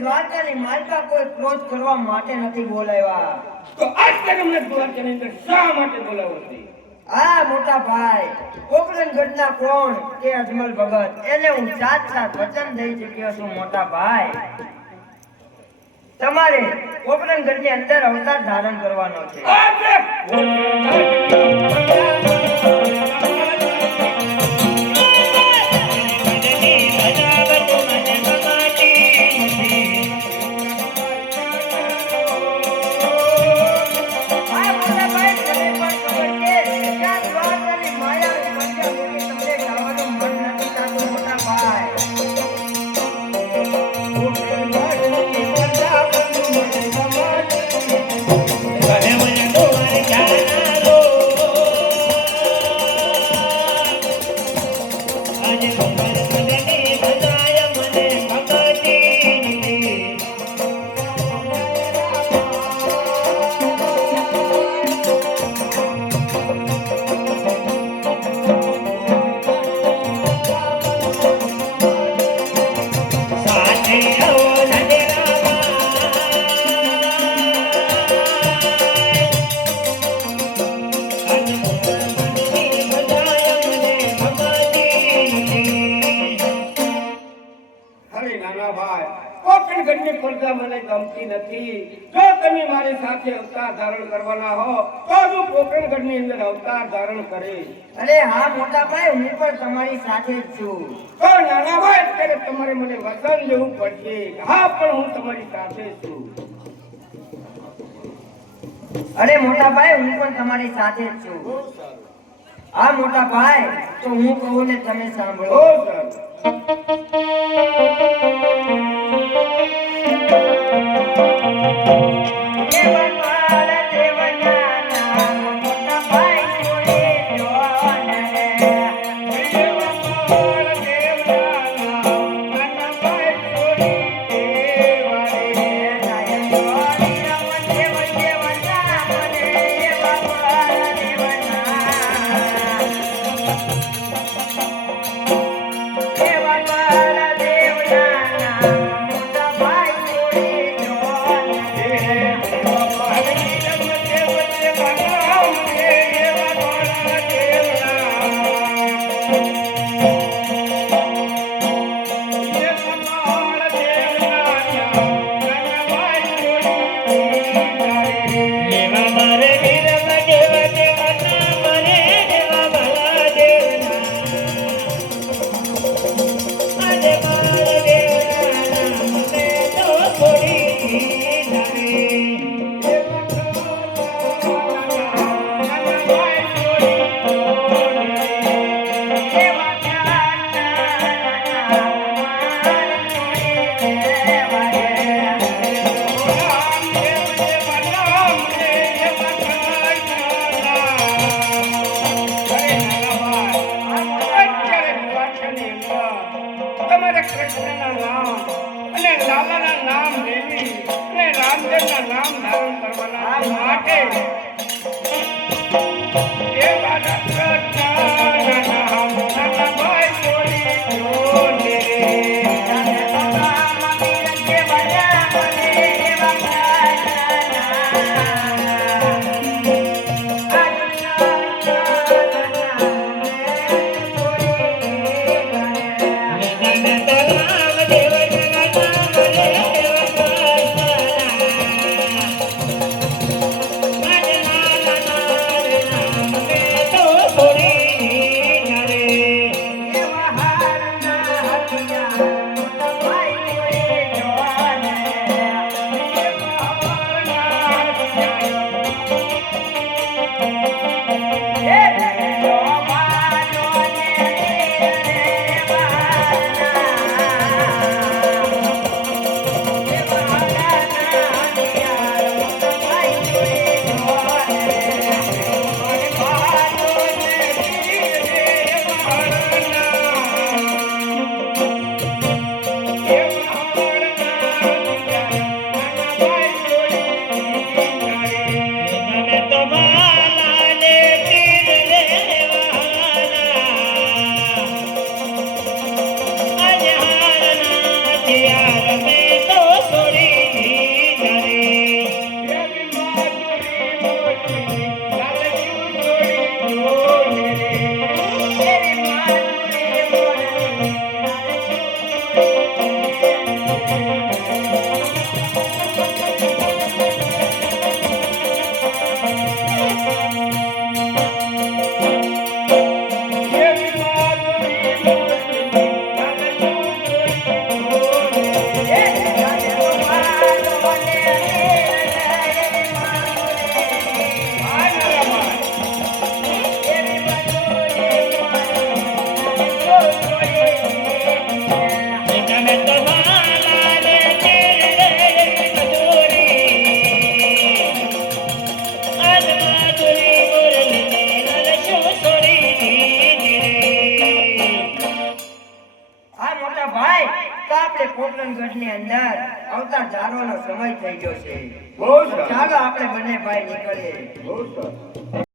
દ્વારકાની માલકા કોઈ ક્રોધ કરવા માટે નથી બોલાવ્યા. તો આજ તમને દ્વારકાની અંદર શા માટે બોલાવો છે? આ મોટા ભાઈ કોકરણગઢના કોણ કે અજમલ ભગત એને હું સાત વચન દઈ ચૂક્યો છું. મોટા ભાઈ તમારે કોકરણગઢની અંદર અવતાર ધારણ કરવાનો છે. મને ગમતી નથી. જો તમે મારી સાથે અવતાર ધારણ કરવાના હો તો હું પોકરણગઢની અંદર અવતાર ધારણ કરીશ. અરે હા મોટા ભાઈ, હું પણ તમારી સાથે જ છું. તો નાના ભાઈ અત્યારે તમારે મને વચન લેવું પડશે. હા, પણ હું તમારી સાથે છું. અરે મોટા ભાઈ, હું પણ તમારી સાથે જ છું. હા મોટા ભાઈ, તો હું કહું ને તમે સાંભળો. બહુ સારું. કૃષ્ણના નામ અને લાલાના નામ લેવી અને રામચંદ્રના નામ ધારણ કરવાના માટે એ બાળક કૃષ્ણના નામ નાના ભાઈ બોલી જોને પોકરણગઢની અંદર અવતાર ધારવાનો સમય થઈ ગયો છે. બહુ સારું. ચાલો આપણે બંને ભાઈ નીકળીએ. બહુ સારું.